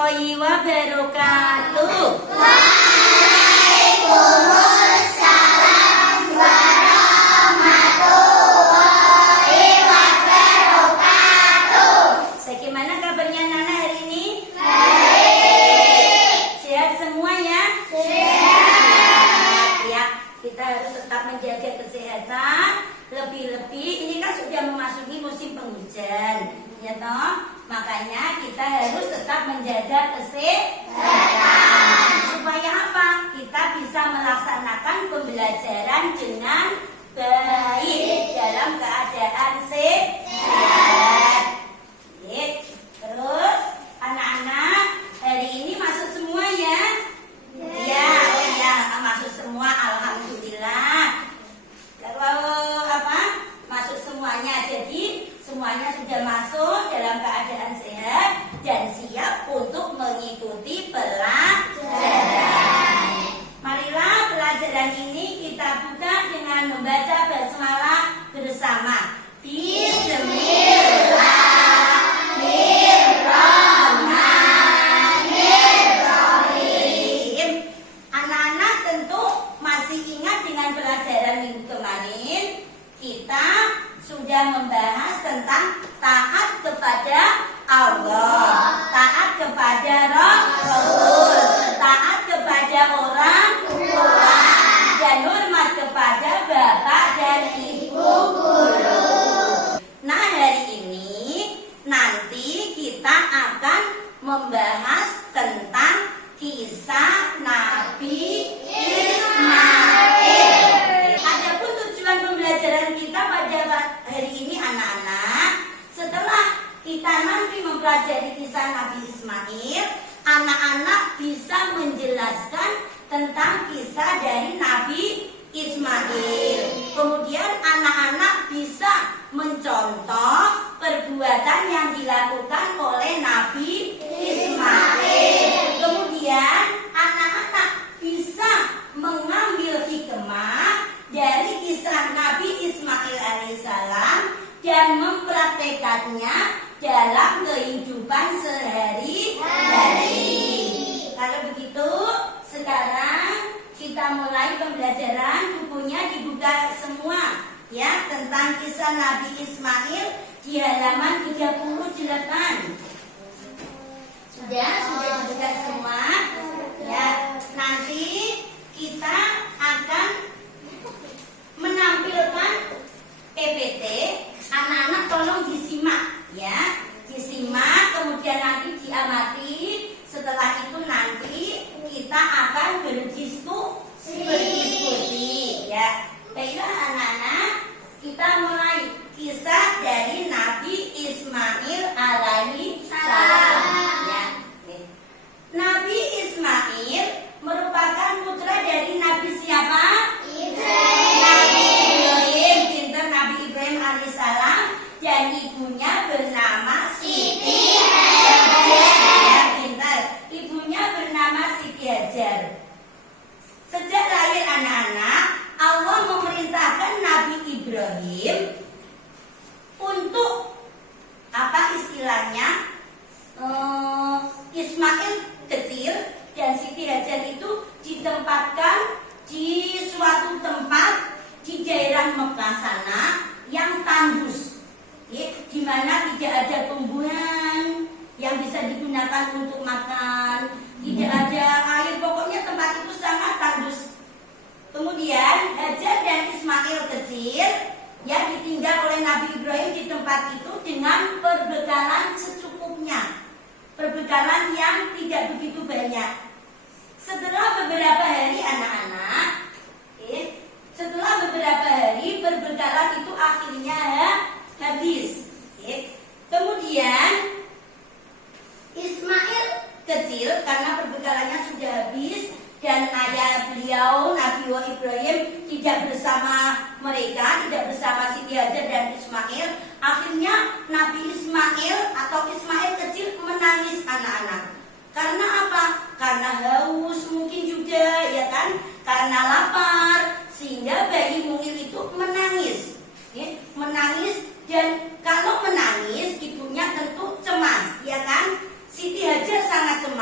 warahmatullahi wabarakatuh. Waalaikumsalam warahmatullahi wabarakatuh. Bagaimana kabarnya Nana hari ini? Baik. Sehat semua ya? Sehat. Ya, kita harus tetap menjaga kesehatan. Lebih-lebih ini kan sudah memasuki musim penghujan, ya toh? Makanya kita harus tetap menjaga kesehatan. Supaya apa? Kita bisa melaksanakan pembelajaran dengan baik dalam keadaan sehat. Terus anak-anak hari ini masuk semua ya? Ya, oh ya, masuk semua. Alhamdulillah. Kalau masuk semuanya, jadi semuanya sudah masuk dalam keadaan sehat dan siap untuk mengikuti pelajaran. Marilah pelajaran ini kita buka dengan membaca basmalah bersama. Bismillahirrahmanirrahim. Anak-anak tentu masih ingat dengan pelajaran minggu kemarin. Kita sudah membahas tentang taat kepada Allah, taat kepada Rasul, taat kepada orang tua, dan hormat kepada bapak dan ibu guru. Nah, hari ini nanti kita akan membahas tentang kisah Nabi Ismail. Adapun tujuan pembelajaran kita pada hari ini anak-anak, setelah kita nanti mempelajari kisah Nabi Ismail, anak-anak bisa menjelaskan tentang kisah dari Nabi Ismail. Kemudian anak-anak bisa mencontoh perbuatan yang dilakukan oleh Nabi Ismail. Kemudian anak-anak bisa mengambil hikmah dari kisah Nabi Ismail alaihissalam dan mempraktekannya dalam kehidupan sehari-hari. Kalau begitu, sekarang kita mulai pembelajaran. Bukunya dibuka semua ya, tentang kisah Nabi Ismail di halaman 38. Sudah dibuka semua. Ya, nanti kita akan menampilkan PPT. Anak-anak tolong disimak ya, disimak kemudian nanti diamati. Setelah itu nanti kita akan berdiskusi ya. Baiklah anak-anak, kita mulai kisah dari Nabi Ismail alaihi salam ya. Nabi Ismail merupakan putra dari Nabi siapa? Nabi Ibrahim, pinter Nabi Ibrahim alaihissalam, dan ibunya bernama Siti Hajar. Pinter, ibunya bernama Siti Hajar. Sejak lahir anak-anak, Allah memerintahkan Nabi Ibrahim untuk apa istilahnya? Ismail kecil dan Siti Hajar itu ditempatkan di suatu tempat di daerah Mekah sana yang tandus, di mana tidak ada tumbuhan yang bisa digunakan untuk makan, tidak ada air, pokoknya tempat itu sangat tandus. Kemudian Hajar dan Ismail kecil yang ditinggal oleh Nabi Ibrahim di tempat itu dengan perbekalan secukupnya, perbekalan yang tidak begitu banyak. Setelah beberapa hari anak-anak, setelah beberapa hari perbekalan itu akhirnya habis. Kemudian Ismail kecil karena perbekalannya sudah habis dan ayah beliau Nabi Ibrahim tidak bersama mereka, tidak bersama Siti Hajar dan Ismail. Akhirnya Nabi Ismail atau Ismail kecil menangis anak-anak. Karena apa? Karena haus mungkin juga, ya kan? Karena lapar, sehingga bayi mungil itu menangis. Menangis, dan kalau menangis ibunya tentu cemas, ya kan? Siti Hajar sangat cemas.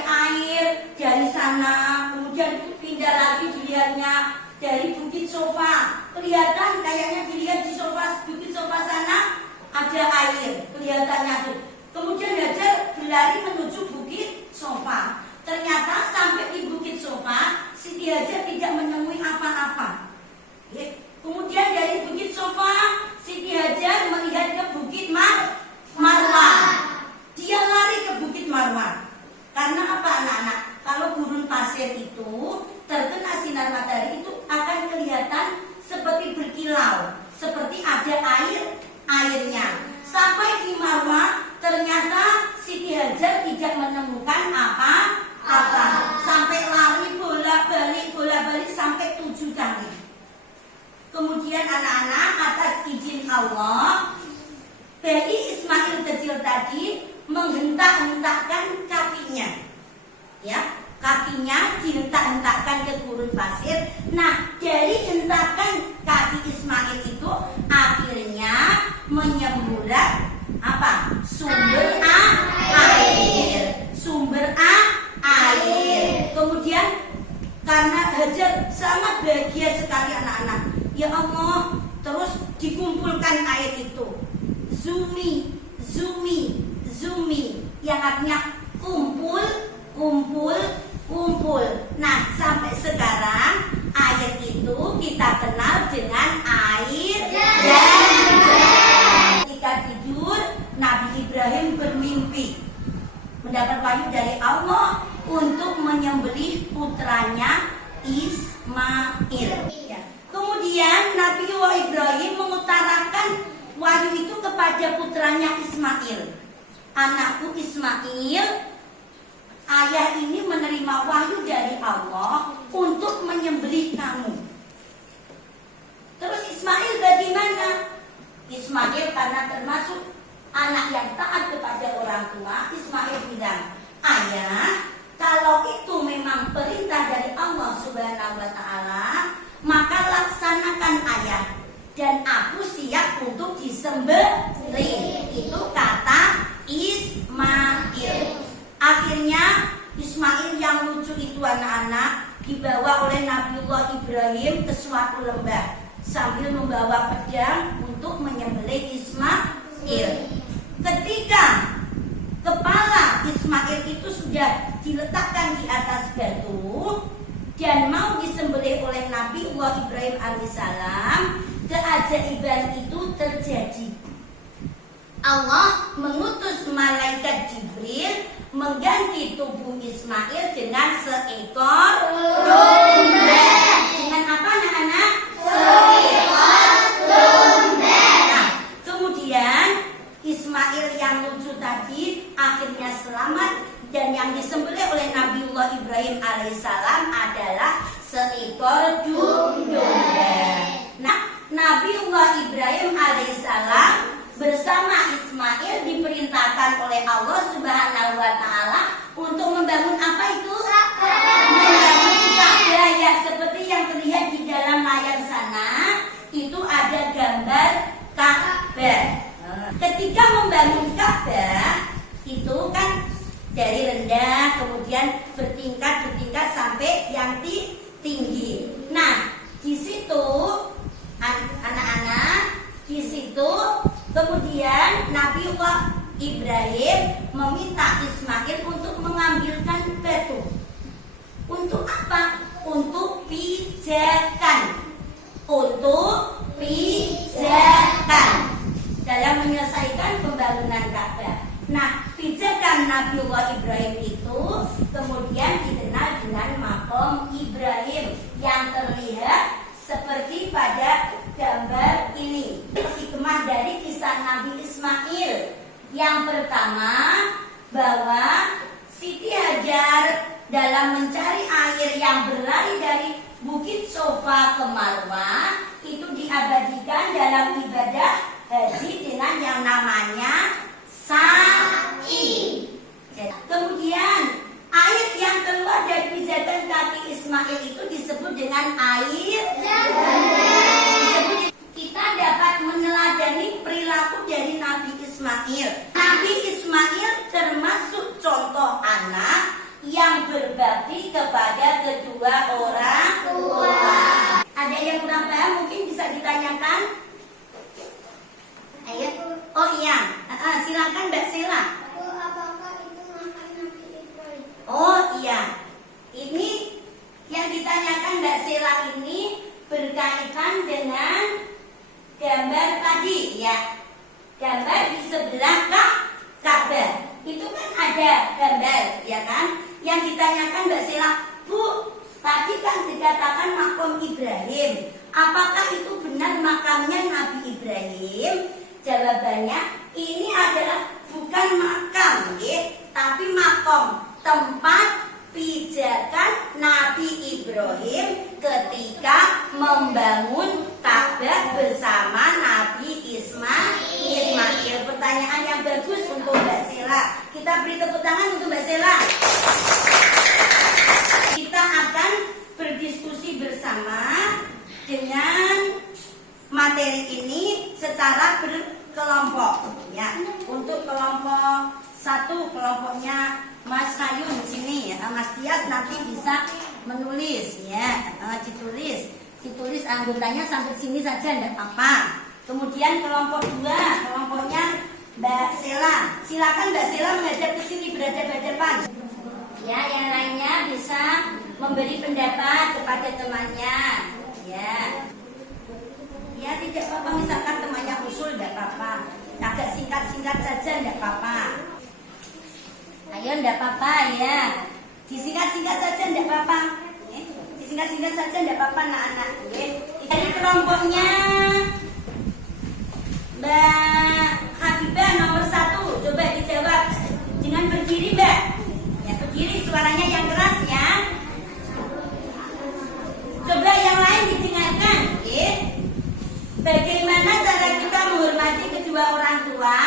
mencari air dari sana, kemudian pindah lagi dilihatnya dari Bukit Sofa. Kelihatan kayaknya dilihat di sofa, Bukit Sofa sana ada air, kelihatannya tuh. Kemudian Hajar berlari menuju Bukit Sofa. Ternyata sampai di Bukit Sofa, Siti Hajar tidak menemui apa-apa. Kemudian dari Bukit Sofa, Siti Hajar melihat ke Bukit Marwah. Dia lari ke Bukit Marwah. Karena apa anak-anak? Kalau gurun pasir itu terkena sinar matahari itu akan kelihatan seperti berkilau, seperti ada airnya. Sampai di Marwah, ternyata Siti Hajar tidak menemukan apa-apa. Sampai lari bolak-balik sampai 7 kali. Kemudian anak-anak, atas izin Allah, bayi Ismail kecil tadi menghentak-hentakkan kakinya. Ya, kakinya dihentak-hentakkan ke gurun pasir. Nah, dari hentakan kaki Ismail itu akhirnya menyemburat apa? Sumber air. Kemudian karena Hajar sangat bahagia sekali anak-anak. Ya Allah, terus dikumpulkan air itu. Zumi, yang artinya kumpul. Nah, sampai sekarang air itu kita kenal dengan air Zam-Zam. Ketika tidur, Nabi Ibrahim bermimpi mendapat wahyu dari Allah untuk menyembelih putranya Ismail. Kemudian Nabi Ibrahim mengutarakan wahyu itu kepada putranya Ismail. Anakku Ismail, ayah ini menerima wahyu dari Allah untuk menyembelih kamu. Terus Ismail bagaimana? Ismail karena termasuk anak yang taat kepada orang tua, Ismail bilang, ayah, kalau itu memang perintah dari Allah Subhanahu wa Ta'ala, maka laksanakan ayah, dan aku siap untuk disembelih. Itu kata Ismail. Akhirnya Ismail yang lucu itu anak-anak dibawa oleh Nabiullah Ibrahim ke suatu lembah sambil membawa pedang untuk menyembelih Ismail. Ketika kepala Ismail itu sudah diletakkan di atas batu dan mau disembelih oleh Nabiullah Ibrahim alaihissalam, keajaiban itu terjadi. Allah mengutus malaikat Jibril mengganti tubuh Ismail dengan seekor domba. Dengan apa anak-anak? Seekor domba. Nah, kemudian Ismail yang lucu tadi akhirnya selamat, dan yang disembelih oleh Nabiullah Ibrahim alaihissalam adalah seekor domba. Nah, Nabiullah Ibrahim alaihissalam bersama Ismail diperintahkan oleh Allah Subhanahu wa Ta'ala untuk membangun apa itu? Membangun Ka'bah, ya, seperti yang terlihat di dalam layar sana. Itu ada gambar Ka'bah. Ketika membangun Ka'bah itu kan dari rendah kemudian bertingkat sampai yang tinggi. Nah, di situ anak-anak, di situ kemudian Nabiullah Ibrahim meminta Ismail untuk mengambilkan batu. Untuk apa? Untuk pijakan. Dalam menyelesaikan pembangunan Ka'bah. Nah, pijakan Nabiullah Ibrahim itu kemudian dikenal dengan makom Ibrahim yang terlihat seperti pada gambar ini. Hikmah dari kisah Nabi Ismail. Yang pertama, bahwa Siti Hajar dalam mencari air yang berlari dari Bukit Sofa ke Marwah itu diabadikan dalam ibadah haji dengan yang namanya sa'i. Kemudian air yang keluar dari pijakan kaki Ismail itu disebut dengan air Zam-Zam. Kita dapat meneladani perilaku dari Nabi Ismail. Nabi Ismail termasuk contoh anak yang yang berbakti kepada kedua orang tua. Ada yang kurang paham mungkin bisa ditanyakan. Ayo. Oh iya, silakan Mbak Sela. Apakah itu makam Nabi Ibrahim? Oh iya, ini yang ditanyakan Mbak Sela ini berkaitan dengan gambar tadi ya. Gambar di sebelah Ka'bah. Itu kan ada gambar ya kan. Yang ditanyakan Mbak Sela, Bu, tadi kan dikatakan makam Ibrahim. Apakah itu benar makamnya Nabi Ibrahim? Jawabannya ini adalah bukan makam ya, tapi makom, tempat pijakan Nabi Ibrahim ketika membangun Ka'bah bersama Nabi Ismail. Pertanyaan yang bagus untuk Mbak Sela. Kita beri tepuk tangan untuk Mbak Sela. Kita akan berdiskusi bersama dengan materi ini secara berkelompok ya. Untuk kelompok 1 kelompoknya Mas Hayun di sini ya. Mas Tias nanti bisa menulis ya, ditulis anggotanya sampai sini saja enggak apa-apa. Kemudian kelompok 2 kelompoknya Mbak Sela. Silakan Mbak Sela menghadap ke sini, berada di depan. Ya, yang lainnya bisa memberi pendapat kepada temannya. Ya. Ya, tidak apa-apa, misalkan temannya usul enggak apa-apa. Agak singkat-singkat saja enggak apa-apa. Ayo enggak apa-apa ya. Disingkat-singkat saja enggak apa-apa. Disingkat-singkat saja enggak apa-apa anak-anak. Dari kelompoknya Mbak Habibah nomor 1, coba dijawab dengan berdiri Mbak. Ya, berdiri, suaranya yang keras ya. Coba yang lain didengarkan. Bagaimana cara kita menghormati kedua orang tua?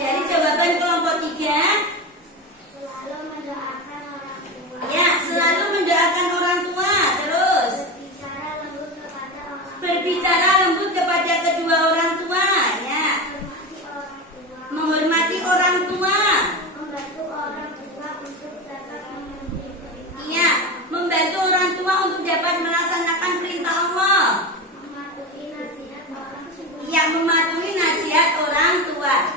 Dari jawaban kelompok 3. Selalu mendoakan orang tua. Ya, selalu mendoakan orang tua. Terus berbicara lembut kepada kedua orang tua. Ya, menghormati orang tua. Membantu orang tua untuk dapat memenuhi perintah. Iya, membantu orang tua untuk dapat melaksanakan perintah Allah. Mematuhi nasihat orang tua. Iya, mematuhi nasihat orang tua.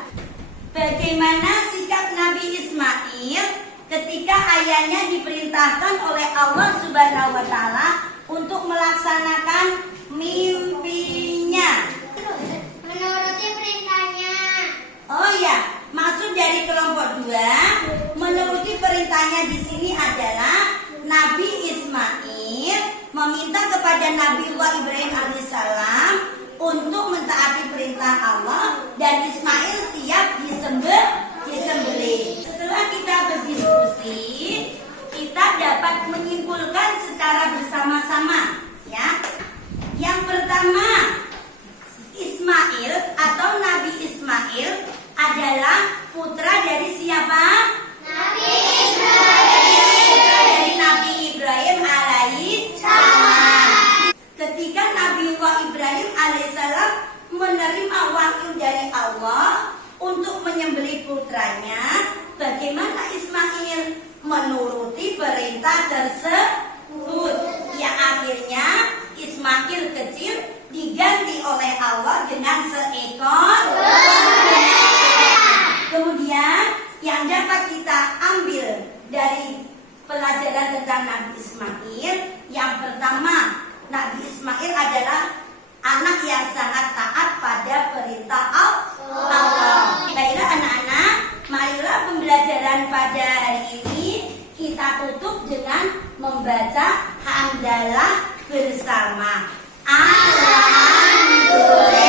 Bagaimana sikap Nabi Ismail ketika ayahnya diperintahkan oleh Allah Subhanahu wa taala untuk melaksanakan mimpinya? Menuruti perintahnya. Oh ya, maksud dari kelompok 2 menuruti perintahnya di sini adalah Nabi Ismail meminta kepada Nabiullah Ibrahim alaihissalam untuk mentaati perintah Allah dan Ismail siap disembelih. Setelah kita berdiskusi, kita dapat menyimpulkan secara bersama-sama ya. Yang pertama, Ismail atau Nabi Ismail adalah putra dari siapa? Nabi Ibrahim. Putra dari Nabi Ibrahim alaihissalam. Ketika Nabiullah Ibrahim alaihissalam menerima wahyu dari Allah untuk menyembelih putranya, bagaimana Ismail menuruti perintah tersebut? Ya, akhirnya Ismail kecil diganti oleh Allah dengan seekor. Kemudian yang dapat kita ambil dari pelajaran tentang Nabi Ismail, yang pertama, Nabi Ismail adalah anak yang sangat taat pada perintah Allah. Baiklah anak-anak, marilah pembelajaran pada hari ini kita tutup dengan membaca hamdalah bersama. Alhamdulillah.